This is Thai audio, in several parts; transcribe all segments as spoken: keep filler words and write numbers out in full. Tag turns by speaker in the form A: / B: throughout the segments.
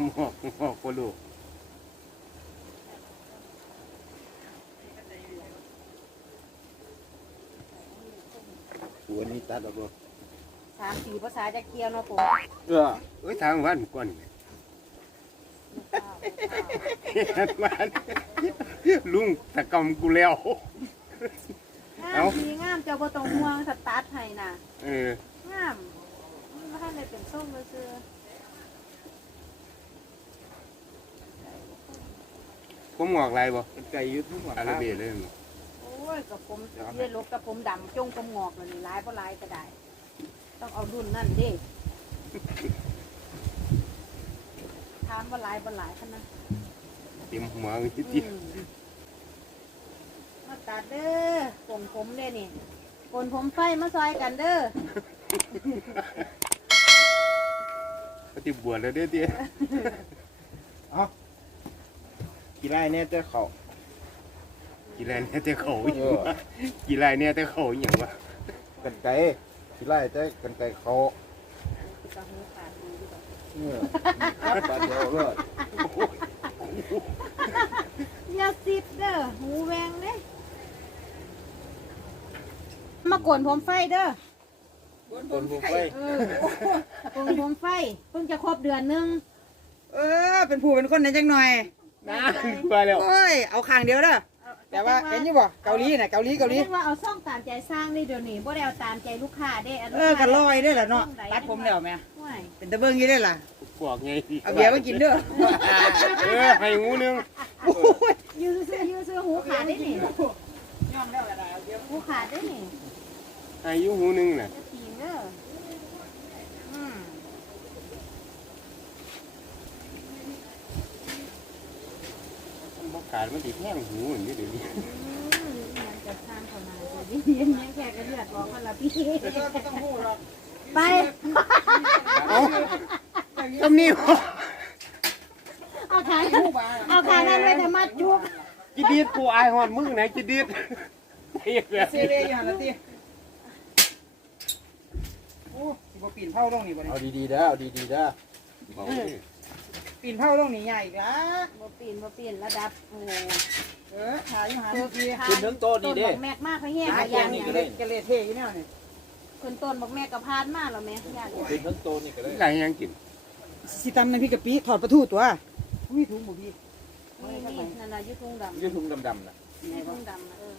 A: หอกหอกคนลูกหัวนี้ตัดแล้วบ่
B: สามสี่ภาษาจะเกี่ยวเนาะผม
A: เออเอ้ยทางวันก่อนวันลุงตะกำกูแล้ว
B: งามดีงามเจ้าบ่ต้องห่วงสตาร์ทให้น่ะ
A: เออง
B: ามมันบ่ทันได้เป็นส้มซื่อ
A: ผมหงอกลายบ่
C: ใจยึดทุกหมด
A: อาราเบียเลย
B: โอ้ยกับผมเรียนลกกับผมดำจงกำงอกเลยลายบ่ลายก็ได้ต้องเอารุ่นนั่นดิถามว่าลายบ่ลายคั่นนะ
A: เต็มหัวจิต
B: มาตัดเด้อโกนผมเด้นี่โกนผมไฟมาซอยกันเด้อ
A: ปฏิบัติแล้วเด้อเตี้ย
C: เอากี่ไรเนี่ยเจ้าเขา
A: กี่ไรเนี่ยแต่เขาอย่างวะกี่ไรเนี่ยแต่เขาอย่างวะ
C: กันไก่กี่ไรเจ้ากันไก่เขาเนี่ยตัดเดียวเลย
B: อย่าซิดเด้อหูแวงเด้มาโกนผมไฟเด้อ
C: โกนผมไฟ
B: เออโกนผมไฟเพิ่งจะครบเดือนนึง
D: เออเป็นผู้เป็นคนนั่นจังหน่อย
A: นะไปแล้ว
D: โอ้ยเอาข้างเดียวเด้อแต่ว่าเป็นยังบ่เกาหลีน่ะเกาหลีเกาหลี
B: เรียกว่าเอาซ่องตามใจสร้างได้เดี๋ยวนี้บ่ได้เอาตามใจลูกค้าได้
D: เออกันลอยได้ล่ะเนาะตัดผมแล้วแม่เป็นตะเบิ่งอยู่ได้ล่ะ
A: กวกไง
D: เอาเบียร์มากินเด้อ
A: เออให้งูนึง
B: ยื้อซื้อยื้อซื้อหูขาดได้นี่ย่อมแล้วล่ะหูขาดได้นี่
A: ให้ยูหูนึงน่ะ
B: จะตีเด้ออืม
A: บ่ขาดมันติดแห้งหูอย่างนี้เดี๋ยวนี้
B: มันจะสร้างคนมาจะดีเนี้ยแค่กระเดือดร้อนกันละพี่ไป
A: เอาตำนี้
B: เอาขาเอาขานั่นไว้แต่มัดจุก
A: จิดีดกูอายหอนมึงไหนจิดีด
D: เสียเลยอย่างนั้นทีโอ้ยบ่ปีนเผาลงนี่บ่
C: เอาดีๆเด้อเอาดีๆเด้อ
D: ปีนเผาลงนี่ใหญ่อีกนะ
B: บ่ปีนบ่ปีนระดับโอ้
D: เออถ่ายอยู่หันที
C: ขึ้นทั้งโต๊ะนี่เด้
B: แมกมากพะแห้งกะยางนี่
D: ก็เลยก็เลยเท่อยู่แนวนี่
B: ขึ้นต้นบอกแม่กะพานมาแล้วแม่ย่าง
C: ขึ้นทั้งโต๊ะนี่ก็ได้
A: หลายยังกิน
D: สิตำน้ำพริกกะปิถอดปลาทูตัวมีถุงบ่พี่
B: นี่นี่นั่นน่ะยุทุ่งดำ
C: ยุทุ่งดำๆน่ะ
B: ยุทุ่งดำเออ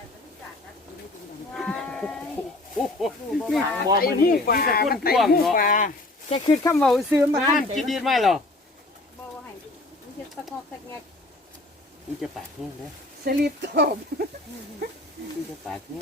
A: นี่มองมันนี่มีแต่คนพ่วงเนาะ
D: แค่คือคำเว้าซื้อมา
A: ท่านจิดีดมาเหรอ
B: บ่ให้มันจะตะกอกตะแงก
A: นี่จะปากนี่นะ
D: สลิปตบ
A: นี่จะปากนี่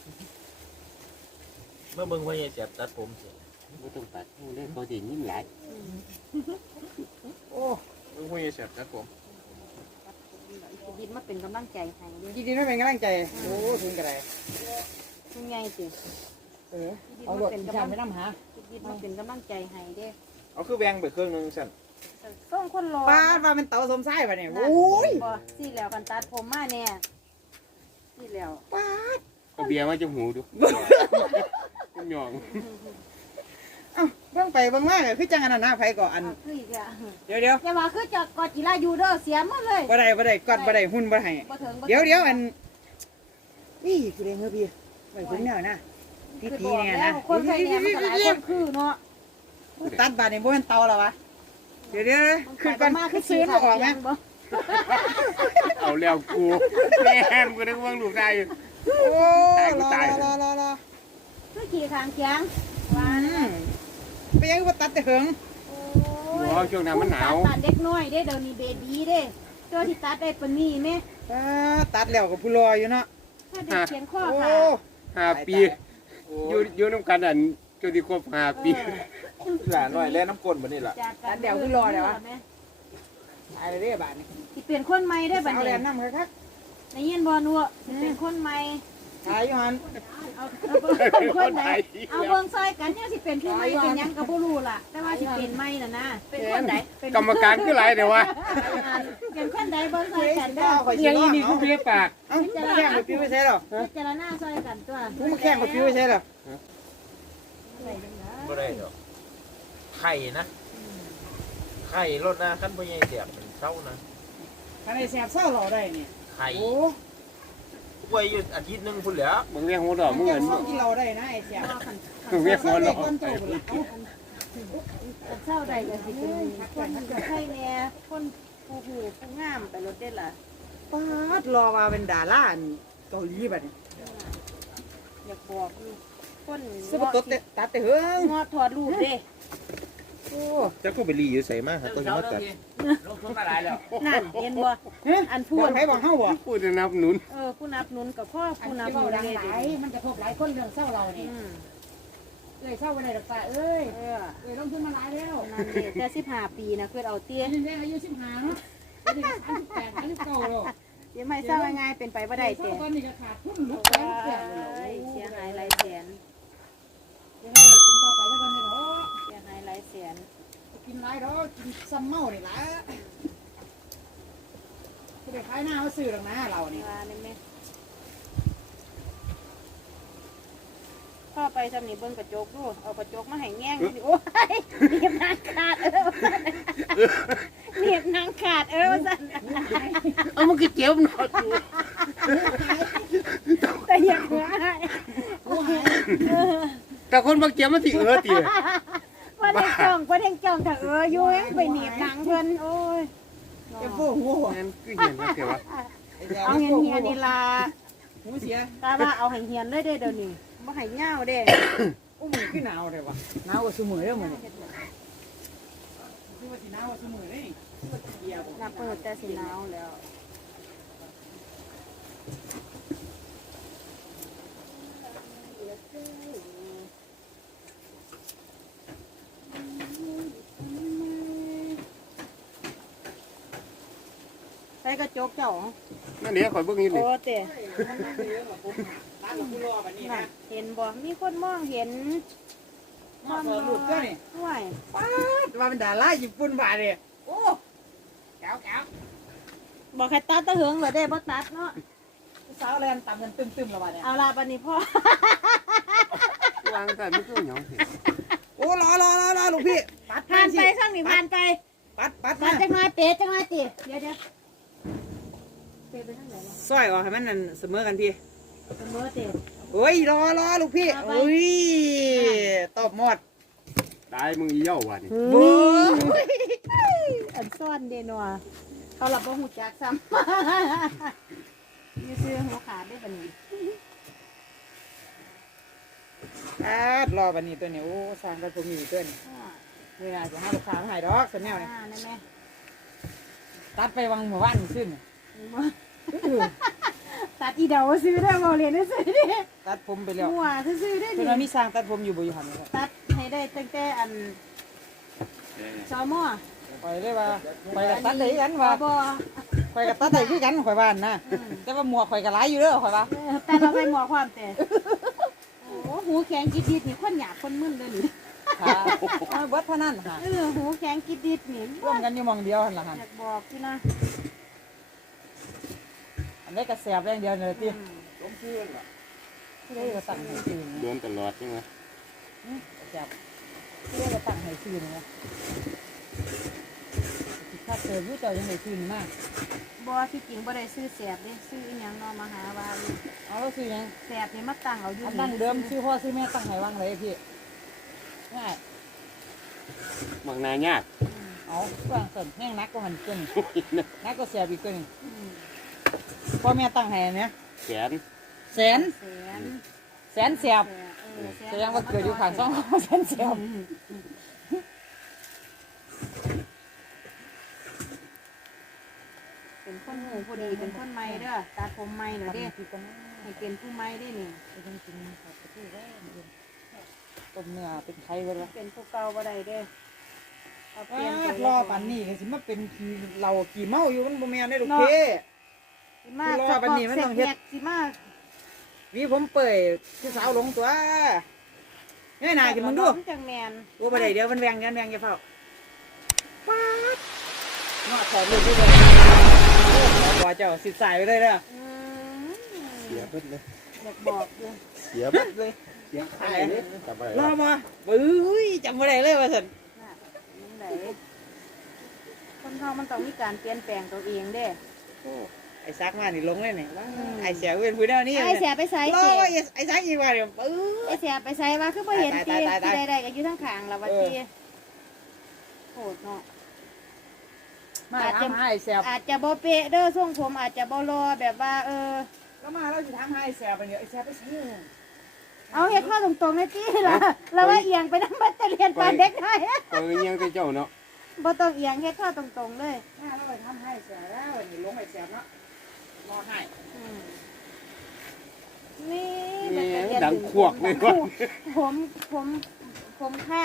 C: เมื่อเบิ่งว่าจะตัดผมเสร็จ
A: ไม่ต้องปากนี่เลยเขาจะยิ้มหลาย
C: โอ้เบิ่งว่าจะตัดผม
B: ยินมาเป็นกำลังใจให้ดิ
D: ยินดีมาเป็นกำลังใจโอ้ทุนกระไร
B: ทุนใหญ่สิ
D: เออเอารถเป็นกำลังไปน้ำหา
B: ยินมาเป็นกำลังใจให้เด้
C: เอาคือแวงไปเครื่องนึงสั่น
B: ต้องคนรอ
D: ป้าป้าเป็นเต่าสมไส้ป่ะเนี่ยโอ้ย
B: บ่สิแล้วกันตัดผมมาเนี่ยสิแล้ว
D: ป้า
A: เอาเบียร์มาจะหูดูหยอง
D: เอ้าเบิ่งไปเบิ่งมาคือจังอันนั้นนะไผก่ออันเดี๋ยวเดี๋ยว
B: อย่าว่าคือจอดกอดจิราอยู่เด้อเสียหมดเลย
D: บ่ได้บ่ได้กอดบ่ได้หุ่นบ่ให้เดี๋ยวเดี๋ยวอันนี่คือเด้งเฮ้ยพี่ไปถึงแนวนะพี่ตีเนี่ยนะ
B: คนไทยเนี่ยมันหลายคนคือเนาะ
D: ตัดบาดนี่บ่เป็นเตาแล้ววะเดี๋ยวเดี๋ยวคือก่อนมาคือซื้อมาออกมั้ย
A: เอาแล้วกูแม่นกูนึกว่าลูกได้
D: โอ้ตายรอรอรอ
B: คือขี่ขางเคียง
D: ว้าไปยังว่าตัดแต่เหิง
B: โอ้
A: ยช่วงนั้นมันหนาว
B: ตัดเด็กน้อยเด้เดี๋ยวนี้เบบี้เด้เจ้าที่ตัดได้ปานนี้แม่
D: ตัดแล้วกับผู้รออยู่เนาะ
B: ถ้าเด็กเขียนข้อค่ะ
A: ห้าปีอยู่อยู่น้ำกันอันจนที่ครบห้าปี
C: หลานหน่อยแล้วน้ำก้นบ่นี่ล่ะ
D: ตัดเดี๋ยวผู้รอเดี๋ยวตายเลยเด้บาดนี่
B: สิเปลี่ยนคนใหม่ได้บัดนี้
D: เอาแลมนำคัก
B: ๆได้ยินบ่นัวสิเป็นคนใหม่
D: ตายอยู่หั่น
B: เอาเอาคนไหนเอาเบิ่งซอยกันเนี่ยสิเป็นผู้ใหม่เป็นหยังก็บ่รู้ล่ะแต่ว่าสิเป็นใหม่น่ะนะเป็นคนไหน
A: กรรมการคือหลายเด้อวะ
B: เป็นคนใดเบิ่งซอยกันเด้อ
A: ยังอีนี่คือเบี้ยปาก
D: เอ้าแข้งบ่ปิ้วใช่หรอ
B: พิจารณาซอยกันตัว
D: ผู้แข้งบ่ปิ้วใช่หรอ
C: บ่ได้ดอกไข่นะไข่รถนะขั้นพ่อใหญ่เสียบเศร้านะ
D: คันไอ้แสบเศร้าเราได้นี่
C: ไข่
D: โอ้
C: ป่วยอยู่อาทิตย์นึงพุ่นแล้ว
A: มึงเรียกหัวดอกมึง
D: แก
A: เงิน
D: เศร้ากินเราได้นะไอ้แสบ
A: มึงเรียกหัวดอก
D: คนโตพุ่นละ
B: อันเศร้าใดก็สิเป็นคนจะให้แน่คนผู้หูผู้งามไปรถได้ล่ะ
D: ป๊าดรอมาเป็นดาราอันเกาหลีบัดนี้
B: อยากบอกอยู่คน
D: สบตัดแต่ตัดแต่เฮิง
B: งอถอดรูปเด้
D: โอ้
C: จะก็ไปรีอยู่ใส่มากครับตัวนี้มาตัดลงทุนมาหลายแล้ว
B: นั่นเห็นบ่อันพู
D: บอ
B: ด
D: กให้บอกเฮาบ่
A: พูดจะนับหนุน
B: เออผู้นับหนุนกับพ่อผู้นับหนุนเลยเด้
D: มันจะครบหลายคนเรื่องเศร้าเรานี่
B: อืม
D: เอ้ยเศร้าบ่ได้ดอกตาเอ้ย
B: เออ
D: เอ้ยลงทุนมาหลายแล้ว
B: นั่นเด้แต่สิบห้าปีนะคือเอาเตี้ย
D: นี่อายุสิบห้าเนาะนี่สามสิบแปดสามสิบเก้าแล้ว
B: เดี๋ยวไม่เศร้าง่ายๆเป็นไปบ่ได้
D: เศร้า
B: เตี้ย
D: ตอนนี้ก็ขาดทุนลุก
B: โอ
D: แล้วแปดแล้
B: ้
D: วย
B: เสียหายหลายแสน
D: เดี๋ยวให้กินต่อไปแล้วกันเนาะ
B: เสียหายหลายแสน
D: กินหลายดอกกินซ้ำเมานี่ล่ะสิไปขายหน้าเอาซื้อดอกนะเรานี่
B: ว่านี่แม่พ่อไปสำนีเบิ่งกระจกดูเอากระจกมาให้แง่งดิโอ้ยเนียบนางขาดเออเนียบนางขาดเออสั่น
A: เอามันก็เจ็บหนอดอยู่
B: แต่อยากหัวให้
A: แต่คนบางเจ็บมันสิเออตี
B: ว่าเด็กจ้องว่าเด็กจ้องถ้าเอออยู่ยังไปหนีบหนังเพิ่นโอ้ย
D: เจ้าโบ้หัว
A: นั่นคือเห็นว่าเสียวะ
B: เอาเฮียนเฮียนนี่ล่ะ
D: หูเสีย
B: ตาว่าเอาให้เฮียนเลยเด้เดี๋ยวนี้บ่ให้เหงาเด้
D: อุ้มขึ้นหนาวเลยวะหนาวกว่าสมุยเด้อมื้อนี้คือว่าสิหนาวกว่าสมุยเด้เดียว
B: นับเปิดแต่สิหนาวแล้วใส่กระจกเจ้า
A: นั่นเดี๋ยวคอยเบิ่งอยู่
B: โอ้
A: นี่
B: เต้
D: ร้านเราผู้รอบัดนี้
B: นั่
D: นะ
B: นเห็นบ่มีคนมองเห็น
D: มาเปิดรูปเจ้านี่
B: ด้วย
D: ป๊าดว่าเป็นดาราญี่ปุ่นบาดนี่โอ้แก้วแก้ว
B: บอกให้ตัดตะเหิงเหรอเด้บ่ตัดเนาะ
D: สาวแลนต่ำกันตึมๆแล้วบาดเนี่ย
B: เอาล่ะบัดนี้พ่อ
A: วางกันไม่คือหยังสิ
D: โอ้รอรอรอรอลูกพี่ปัด
B: ผ่านไป
D: สิ
B: ช่างนี่ผ่านไป
D: ปัดปัด
B: ตั
D: มา
B: ดจังไงเป๊ะจังไงติเดี๋ยวเดี๋ยวเป๊ะไปทางไหนวะ
D: ซอยออกให้มันนั่นเสมอกันพี่
B: เสมอเต้
D: โอ้ยรอรอลูกพี่
B: เอาไป
D: โอ้ยตอบหมด
A: ตายมึงอีเหย้าว่ะนี่
D: บู๊
B: อันซ่อนเดนัวเขาหลับบ่หูจักซ้ำ ยืซื้อหัวขาดได้ปะนี่
D: ปัดรอบัดนี้ตัวนี้โอ้สร้างกันผมมีตัวนี้นี่น่าจะหาลูกค้ามาให้ดอกสันแนวนี่
B: อ่านั่นแม่
D: ตัดไปวังหมู่บ้านขึ้น
B: ตัดอีเดาซื้อได้บ่เรียนได้ซื้อดิ
D: ตัดผมไปแล้ว
B: หัวซื้อได้
D: เพื่
B: ดิ
D: อนมีสร้างตัดผมอยู่บ่อยู่หันเลย
B: ตัดให้ได้ตั้งแต่อันซอมอ
D: ไปเลยว่าไปกับตัดได้กัน
B: บ่
D: ว่า
B: บ่
D: ไปกับตัดได้คือกันข่อยบ้านนะแต่ว่าหมวกข่อยก็หลายอยู่เด้อข่อยว่า
B: เออแต่เราไปหมอความแต่โอ้หูแข็งกิดดิดนี่คนหยาบคนมึนเลยนี่
D: ค่ะเอาเบิดเท่านั้นค่ะ
B: เออหูแข็งกิดดิดนี่
D: ร่วมกันอยู่หมองเดียวหั่นล่ะหั่น
B: อยากบอกพี่นะ
D: อันนี้ก็แสบอย่างเดียวเลยติ
B: อืม
A: ล้มเชื่อนว่ะ
D: ที่ได้ก็ตั้งให้ซื่อ
A: โดนตลอดใช่ไหม
D: นี่แสบที่ได้ก็ตั้งให้ซื่อนี่นะถ้าเจอผู้เจ้ายังได้ซื่อนี่มาก
B: บ่ที่จริงบ่ได้ซื้อแสบเด้ซื้ออีหยังเนาะมาหาว่าอยู่
D: เอาแล้วซื่อยัง
B: แสบนี่มาตั้งเอาอยู่
D: อันดั้งเดิมชื่อพ่อชื่อแม่ตั้งให้ว่างเลยพี่ง่าย
A: บางนายาก
D: เอาวางส่วนแห้งนักก็หันเกินนักก็เสียบอีกเกิน
B: อืม
D: พ่อแม่ตั้งให้เนี่ย
A: แขน
D: แสน
B: แสน
D: แสนเสียบ
B: เออแสน
D: แสดงว่าเกิดอยู่ข้างสองแสนเสียบ
B: เป็นคนหูพอดีเป็นคนใหม่เด้อตัดผมใหม่หน่อยเด้ให้เป็นผู้ใหม่ได้นี่
D: ต้มเนื้อเป็นไข่เวลา
B: เป็นผู้เก่าบ่ได้เด้อเอาเปลี่ยนไป
D: รอปันนี่ก็สิมาเป็นขี่เราขี่เมาอยู่มันบ่แม่นได้ลูกเพ่
B: สิมาสปอร์ตเสร็จแยกสิมา
D: วีผมเปิดคือสาวหลงตัวนี่นายกินมึงดู
B: จังแมน
D: ดูไปได้เดี๋ยวมันแวงกันแวงจะเฝ้าป๊าดนอดถอดเลยที่เลยบ่เจ้าสิสายไปเลยเด้อ
B: อืม
A: เสียเบิดเลย
B: อยากบอกอยู่
A: เสียเบิดเลยเสียหายเลยกลับไป
D: รอมาบื้อจำไม่ได้เลยว่าสัน
B: น่ะยังไงคนเฮามันต้องมีการเปลี่ยนแปลงตัวเองเด้
D: โอ้ไอ้ซักมานี่ลงเลยนี่ว่าไอ้เสียเว้นผู้เดียวนี่
B: ไอ้เสียไปใส่
D: รอ
B: เสีย
D: ว่าไอ้ซักอีกว่าเดี๋ยวปื้อ
B: ไอ้เสียไปใส่ว่าคือบ่เห็นตี
D: ตายตายตาย
B: ที่ใดๆก็อยู่ทางข้างแล้วว่าตีโหดเนาะ
D: มาถามหาไอ้เสีย
B: อาจจะบ่เป๊ะเด้อทรงผมอาจจะบ่รอแบบว่าเออ
D: ก็มาแล้วสิถามหาไอ้เสียไปเนี่ยไอ้เสียไปใส่
B: เอาเฮ็ดข้อตรงๆเลยตีล่ะแล้วว่าเอียงไปนำบัตเรียนปานเด็กน้อย
A: ก็ยังแต่เจ้าเนาะ
B: บ่ต้องเอียงเฮ็ดข้อตรงๆเลย
D: มาแล้วไปทำให้เสียแล้วนี่ลงไอ้เสียเนาะรอให้
B: อืมนี่
A: แห
B: บัต
A: ม
B: เรียน
A: ดังขวกเลยก่อน
B: ผมผมผมค่ะ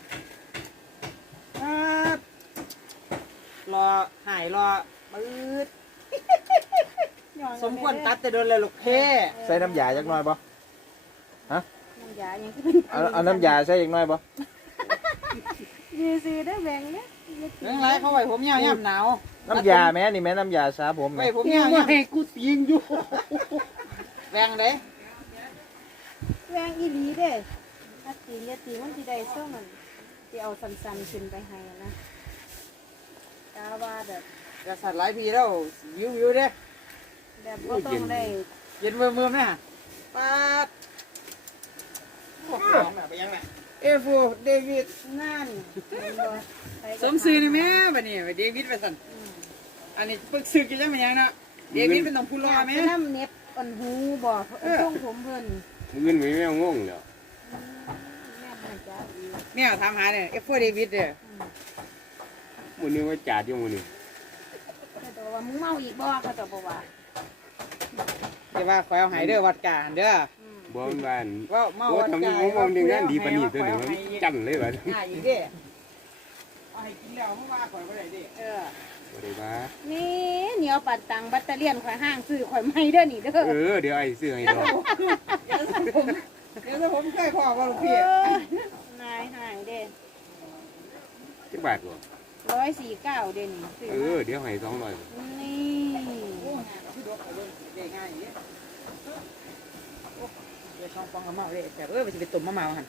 D: ครับรอหายรอปื๊ดสมควรตัดแต่โดนเลยลูกเพ่
C: ใส่น้ำยาจักหน่อยบ่
B: น้ำยายังคือเป็น
C: เอาเอาน้ำยาใส่จักหน่อยบ่
B: ยืซีได้แบ่งเนี่ย
D: เรื่องไรเขาไว้ผมยาวย่ำหนาว
C: น้ำยาแม่นี่แม่น้ำยาสระผม
D: ไว้
C: แม่
D: ผม
A: เนี่ย
D: ยาว
A: มา
D: ย่ำ
A: ให้กูตีงอยู่
D: แบ่งเลย
B: แบ่งอีหลีเด้ถ้าตีเนี่ยตีมันสิได้ส่งมันสิเอาสันๆขึ้นไปให้นะตาว่าแบบ
D: จะสัตว์หลายปีแล้ววิววิวเด้
B: แบบบ่ต้องได้
D: เย็นเมื่อเมื่อแม่ปาดพวกของแบบไปยังไงเอฟูเดวิด
B: นั่นเห็นบ่ไปกับ
D: สมซื้อนี่แม่บัดนี้เดวิดไปสั่น
B: อืม
D: อันนี้ปึกซื้อกี่จังมันยังเนาะเดวิดเป็นต้องผู้รอแม่
B: ไปน้ำเน็บอ่อนหูบ่ส่งผมเพิ่น
A: เงินไว้แม่งงแล้ว
B: แม่มันจะอีก
D: แม่ถามหาเนี่ยเอฟูเดวิดเด้อ
A: มื้อนี้ว่าจาดอยู่มื้อนี้
B: เขาจะว่ามึงเมาอีกบ่เขาจะบอกว่า
D: เดี๋ยวว่าคอยเอาหายเด้อวัดกาเด้อ
B: อืม
A: บ่มันบ้าน
D: ว่าเมา
A: โอ้
D: วัด
A: ทำ
D: กา
A: นี้ผมมองดีงานดีปานนี้ตัวหนึงมันจังเลยว่า
D: ง่ายอีกเด้เอาให้กินแล้วเมื่อวานข่อยบ่ได้เด้เออ
A: บ่ได้ว่า
B: นี่เหนียวปัดตังแบัตเตอรี่ยนข่อยห้างซื้อข่อยไม่เด้อนี่เด้อ
A: เออเดี๋ยวไอ้ซื้อให้ดอก
D: เดี๋ยวถ้าผมเดี๋ยวถ้าผมเคยพอว่าลูกพี่
B: นายหายเด้
A: จักบาทบ่
B: ร้อยสี่เก้าเด้นี่ซื้อ
A: เอ
B: มา
A: อเดี๋ยวให้สองร้อย
B: นี่
D: โอ้งานพี่ดอกเอาเบิ่งได้ง่ายอย่างนี้โอ้เดี๋ยวช่องปองกับเมาเลยแต่เออมันจะไปตุ่มมะเมาหั่น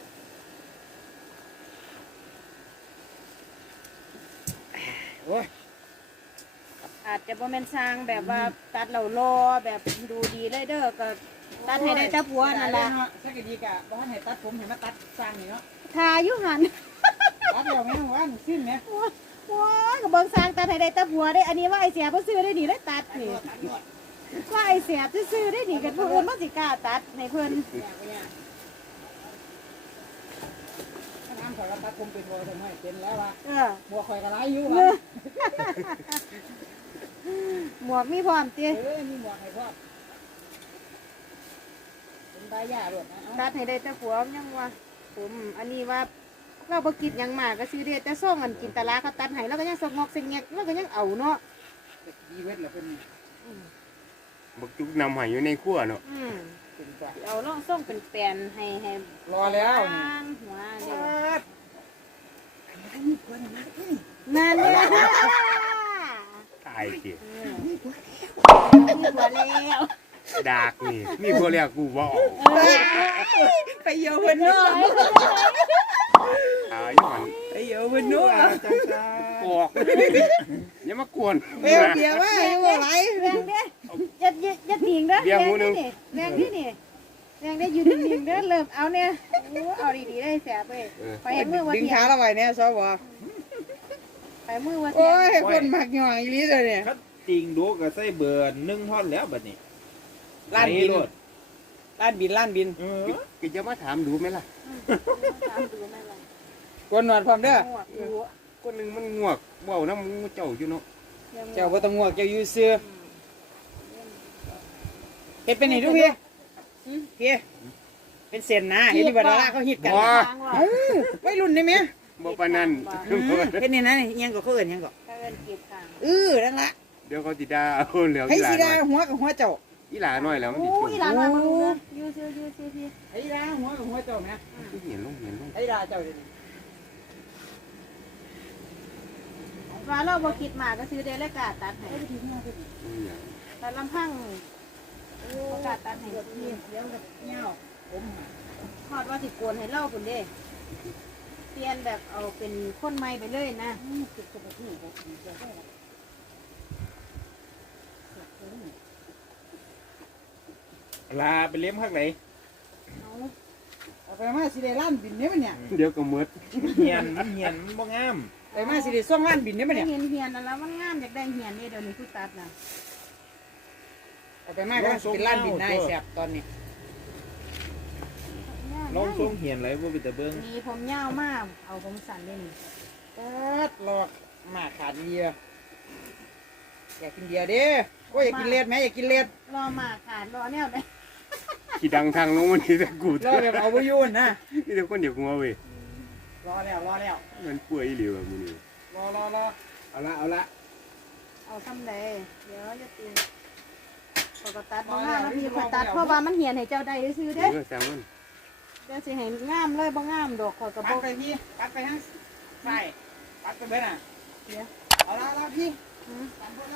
D: โอ้ย
B: อาจจะบ่แม่นสร้างแบบว่าตัดเหล่ารอแบบดูดีเลยเด้อก็ตัดให้ได้แต่ผัวนั่นล่ะ
D: สักดีกะบ่ให้ตัดผมให้มาตัดสร้างนี่เนาะ
B: ทาอยู่หัน
D: ตัดแล้วแม่งวันสิ้นแม่
B: ว้าก็เบิ่งสร้างตัดให้ได้แต่ผัวได้อันนี้ว่าไอ้เสียบ่ซื้อได้นี่ได้ตัดนี่ว่าไอ้เสียซื้อได้นี่กันผู้อื่นบ่สิกล้าตัดให้เพิ่น
D: น้ำข่อยก็ตัดผมเป็นบ่ทำไมเป็นแล้วว่ะ
B: เออ
D: บัวข่อยก็หลายอยู่
B: เอ
D: ว่ะ
B: อหมวกมีพร้อมติ
D: เออมีหมวกให้พร้อมเป็นใบหญ้าด้วยนะ
B: ตัดให้ได้แต่ผัวยังว่าผมอันนี้ว่าเราบ่คิดหยังมากก็ซื้อได้แต่ส่งอันกินตะลาเขาตัดให้แล้วก็ยังสกงอกเสงแงกแล้วก็ยังเอาเนาะ
D: ดีเวทเหรอเป็น
A: บักจุกนำให้อยู่ในครัวเนาะ
B: อืม
D: เป็นกว่า
B: เอาล่องส่งเป็นแปลนให้ให้
D: รอแล้วนี่
B: ล้างหัวเด้อ
D: มีคนนี่
B: นั่นแหละ
A: ตายสิ
B: เออมีผัวแล้ว
A: ดากนี่มีพวกแล้วกูบ่ออก
D: ไปเยาวันนู้น
A: ตายอยู่มัน
D: ไปเยาวันนู้น
C: จังจ้า
A: ปอกอย่ามากวน
D: เบลเบียร์ว่าอยู่ไหน
B: แรงเด้ออย่าอย่าอย่าถิงเด้อแรงนี่แรงนี่นี่แรงได้อยู่นิ่งๆเด้อเริ่มเอาเนี่ยโอ้เอาดีๆได้แสบเว้ยไปเห็นมือว่า
D: ดึง
B: เสีย
D: ขาเราไว้เนี่ยซอว
B: ไปมือว่าเสี
D: โอ้
B: ย
D: ยคนมักหย่อยอีหลีเลยเนี่ย
C: คัดจริงดูก็ใส่เบอร์หนึ่งท่อนแล้วบัดนี้
D: ล้านบิน
C: โลด
D: ล้านบินล้านบิน
C: เออ
A: ก็จะมาถามดูไหมล่ะ
B: ตามดูแม่ล่ะ
D: กวนหนวดพร้อมเด้อ
B: หัวดู
A: คนหนึงมันงวกเว้าน้ำเจ้าอยู่เนาะ
D: เจ้าบ่ต้องงวกเจ้าอยู่ซื่อเฮ็ดเป็นนี่ดูพี่พี่เป็นเส้นนะเห็นที่บ่ดาราเขาฮิตกัน
A: บ่
D: เอ้าวัยรุ่นได้มั้ย
A: บ่ปานนั้น
D: เฮ็ดนี่นะยังก็เขาเอิ้นยังก็
B: ตะเวนเก็บข้าง
D: เออนั่นล่ะ
A: เดี๋ยวเขาสิด่าเอาเหลือ
D: ให้
A: อีหลา
D: สิ
A: น้
D: ดา
A: อย
D: หัวกับหัวเจ้า
A: อีหลาน้อยแล้วมัน
B: โอ้
A: สิ
B: ย
A: จุ่ม
B: หลานมาดูนะยูซื้อยูซื้อพี่
D: ให้ดาหัวกับหัวเจ้าแม่
A: เห็นลงเห็นลง
D: ให้ดาเจ้าเดี๋ยวนี้
B: ว่าเราบ่คิดมากก็ซื้อเดลกาตัดให้
A: นี่หยัง
B: แต่ลำพังประกาศตัดให้
D: เดี๋ยวกับเงี้ยวผม
B: ทอดว่าสิโกนให้เล่าพุ่นเด้เปลี่ยนแบบเอาเป็นคนใหม่ไปเลยนะ
C: ลาไปเลี้ยงข้างไหน
B: เอา
D: เอาไปมาสิได้ล้านบินเนี่ยมันเนี่ย
A: เดี๋ยวก็หมด
C: เหียนมันเหียนมันบ่งาม
D: ไปมาสิได้ส่งล้านบินเนี่ยมันเนี่ย
B: เห็นเหียนแล้วมันงามอยากได้เหียนนี่เดี๋ยวนี้ผู้ตัดน่ะ
D: เอาไปมาก็เป็นล้านบินได้แซ่บตอนนี้
C: ลองส่งเหียนไรบ่ไปแต่เบิ่ง
B: มีผมยาวมากเอาผมสั้นเลยนี่
D: เปิดรอมาขาดเดียวอยากกินเดียวเด้โอ้ยอยากกินเลือดไหมอยากกินเลือด
B: รอมาขาดรอแนวได้
A: ขี่ดังทางลงมันนี่แต่กู
D: รอแบบเอาไปยุ่นนะ
A: นี่แต่คนเดียวงัวเว้ย
D: รอแล้วรอแล้ว
A: มันป่วยอีหลีว่ะมื้อนี้
D: รอรอรอ
C: เอาละเอาละ
B: เอาซ้ำใดเดี๋ยวจะตีพอกตัดบ่งามแล้วพี่พอตัดเพราะว่ามันเหียนให้เจ้าได้ซื้อเด้
A: เออแซงมัน
B: เดี๋ยวสิให้งามเลยบ่งามดอกขอยกระบ
D: ปั
B: อ
D: ด
B: ก
D: ไปพี่ปัดไปทางใช่ปัดไปเบิดน่ะ
B: เดี๋ยว
D: เอาละละพี่
B: อืม
D: ปัดเบิดแล้ว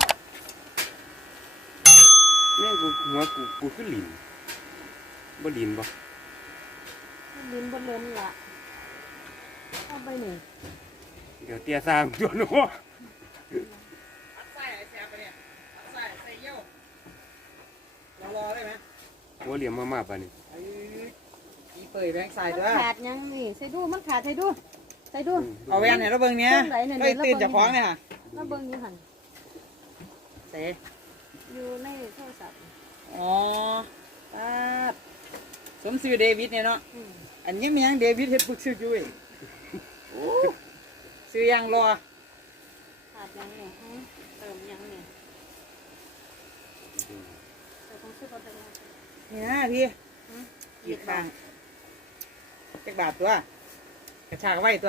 A: แม่งกูหัวกูกูคือลิ้นบ่ลิ้นบ่
B: ลิ้นบ่เลินล่ะเอาไปนี่
A: เดี๋ยวเตี้ยสร้างจนหัว
D: ปัดใส่ไอ้แซ่บไปเนี่ยปัดใส่ใส่เยี่ยวรอรอได้ไหม
A: หัวเหลี่ยมมากๆปานนี้
D: ไอ้อีเปยแบงค์ใส่
B: มัน
D: ด้วย
B: ขาดยังนี่ใส่ดูมันขาดใส่ดูใส่ดู
D: เอาแวนเนี่ยเราเบิ่งเนี้ย
B: ไหนเนี่ย
D: เฮ้ยตื่นจากของเนี่ยค่ะ
B: มาเบิ่งอยู่หั่น
D: เส
B: อยู่ในโทรศัพท์
D: อ๋อปัดสมชื่อเดวิดเนี่ยเนาะ
B: อืม
D: อันนี้มียังเดวิดเฮ็ดปึกซื้ออยู่เว้ยโอ้ซื้อยังรอ
B: ขาดยังเนี่ยฮะเติมยังเนี่ยเดี๋ยวต้องซื้อก่อนเติมยัง
D: นี่นะพี่
B: อืม
D: อีกข้างจักบาทตัวกระชากไว้ตัว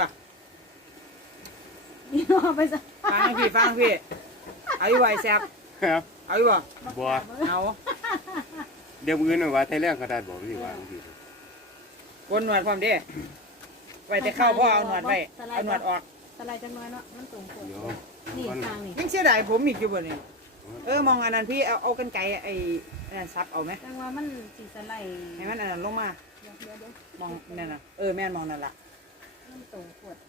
B: นี่เอาไปซะ
D: ฟังพี่ฟังพี่เอาอยู่ไว้แซ่บ
A: ครับ
D: เอาอยู่บ่
A: บ่
D: เอา
A: เดี๋ยวมื้อนั้นว่าไทยแลนด์เขาได้บอกสิว่าจังซี่
D: กนหนวดพร้อมเด้ไว้แต่เข้าพ่อเอาหนวดไว้เอาหนวดออก
B: สไลด์จังน้อยเนาะมันตรงปวด
A: เดี๋ยว
B: นี่ทางนี่
D: ยังเสียดายผมอีกอยู่บ่เนี่ยเออมองอันนั้นพี่เอาเอากันไกรไอ้อันนั้นซับเอาไหม
B: จังว่ามันสีสไลด์
D: ให้มันอันนั้นลงมา
B: เดี๋ยวเดี๋ยวเดี๋ยว
D: มองนั่นน่ะเออแม่นมองนั่นล่ะ
B: มันตรงปวด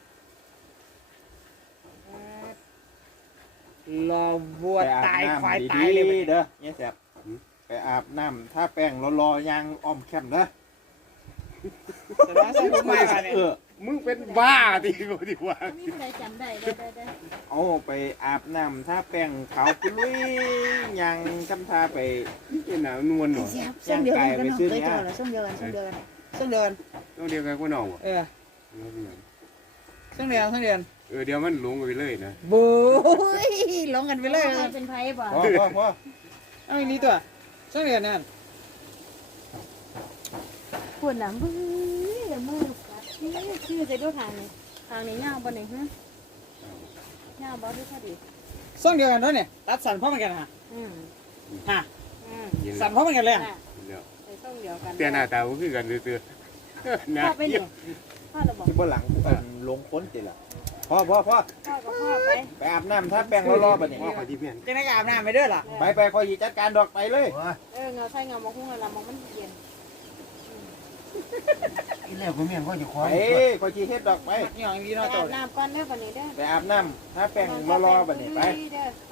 D: รอวัว
C: ไปอาบ
D: ตาย
C: น้ำ
D: ควาย
C: ดี
D: ตายเลย
C: ๆเด้อเนี่ยแซ่บไปอาบน้ำถ้าแป้งรอๆยางอ้อมแคมเด้อ
D: แต่ว่าใส่ผมไม่มาเนี่ย
C: เออ
A: มึงเป็นบ้าติกูดีกว่า
B: มีใครจำได้ได้ได้ได้
C: เอาไปอาบน้ำถ้าแป้งขาวปุ้ยยางทำท่าไป
A: เป็นหนาวนวลหน่อย
D: ส้มเดียวกันก็น้องเคยเจอแล้วส้มเดียวกันส้มเดียวกันส้มเดียวกัน
A: ต้องเดียวกันกูน้องบ่
D: เออส้มเดียวส้มเดียว
A: เออเดี๋ยวมันลงไปเลยนะ
D: บู๊ยลงกันไปเลย
B: ใครเป็นไพ่บ่
C: พอพอพอ
D: เอาอีกนี้ตัวส้มเดียวนั่น
B: ปวดหลังบื้อมือกัดนี่ชื่อจะดูทางนี้ทางนี้ยาวบ่นี่ฮะยาวบ่ดูพอดี
D: ส้มเดียวกันด้วยเนี่ยตัดสันพร้อมกันฮะ
B: อืม
D: ฮะ
B: อืม
A: ยิน
D: สันพร้อมกันเลย
B: น่ะใส่ส้มเดียวกัน
A: แต่หน้าตาบ่คือกันซื่อๆหน้า
B: พ่อไปนี่พ่อเราบอก
C: ที่บ่หลังอันลงค้นติล่ะพอพอพอ
B: พ่อกับพ่อไป
C: ไปอาบน้ำถ้าแป้งรอๆบัดนี้
A: ว่าขอที่เพียน
D: จะได้อาบน้ำไปด้วยล่ะ
C: ไปไปคอยหยิจัดการดอกไปเลย
B: เออเงาใส่เงามองหุ้งเรามองมันเย็น
A: อีแล้วกูเมียนก็จะขอ
C: ไปคอยหยิเฮ็ดดอกไป
D: นี่อย่างนี้
B: ไป
D: เนาะ
B: อา
D: ตัว
B: บน้ำก่อนเด้อวันนี้เด้อ
C: ไปอาบน้ำถ้าแป้งรอๆบัดนี้ไป
B: ไป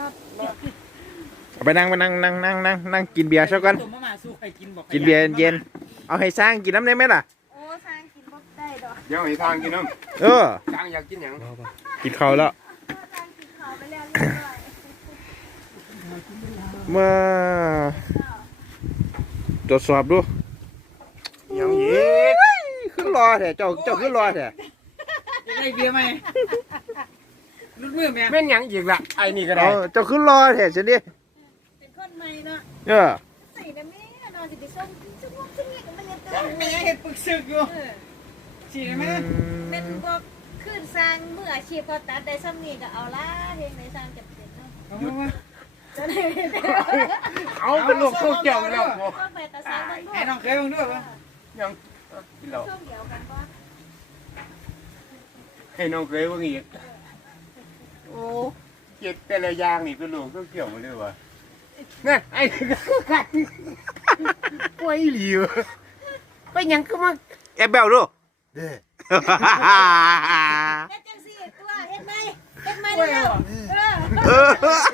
C: ไปนั่งไปนั่งนั่งนั่งนั่งนั่งกินเบียร์ซะก่อน
D: ตุ่มมามาสู้ใครกินบอก
C: กินเบียร์เย็นๆเอาให้สร้างกินน้ำได้ไหมล่ะ
B: โอ้ทางกินบ่ได้ดอก
A: เดี๋ยวให้ทางกินน้
C: เออ
A: ำทางอยากกินหยัง
C: กินข้าวแล้ว
B: ทางกินข้าวไปแล้วเรียบร้อย
C: เมื่อตรวจสอบดู
A: หยังอีก
C: ขึ้นรอแท้เจ้าเจ้าขึ้นรอแท้
D: ยังได้เบียร์ไหมรุดมือแม่
A: แม่นหยังอีกล่ะไอ้นี่ก็ได้
C: เอาเจ้าขึ้นรอแท้ฉันดิ
B: เป็นคนใหม่เนาะ
C: เออ
B: ใส่น้ำแม่นอนสิไปส่งชั่วโมงชั่วนี้ก็ไม่ยังเตือน
D: ไม่ยังเห็ดปึกซึกอยู่ฉีดไหม
B: เป็นพวกขึ้นสร้างมืออาชีพเขาตัดได้ซ้ำนี่ก็เอาละเพลงในสร้างจำเป็นเนาะ
D: เอามา
B: จะได้
A: เอาเป็นลูกเข้าเกี่ยวแล้วบ่
B: ก็ไปตาสร้างกันด้ว
D: ให้
B: ย
D: น้องเคยบ้างด้วยปะ
A: ยังกินเหล้า
B: ช่วงเดียวกันก็
A: ให้น้องเคยว่าอีกโอ้เจ็ดแต่ละอย่างนี่เป็นลูกเข้าเกี่ยวหมดเลยว่ะน่ะไอ้นี่ก็คือกันป่วยอีหลีวะไปหยังก็มา
C: แอบเบลดู
A: เด้อ
B: เฮ็ดจังซี่ตัวเฮ็ดไหมเฮ็ดไหมเด้อเออ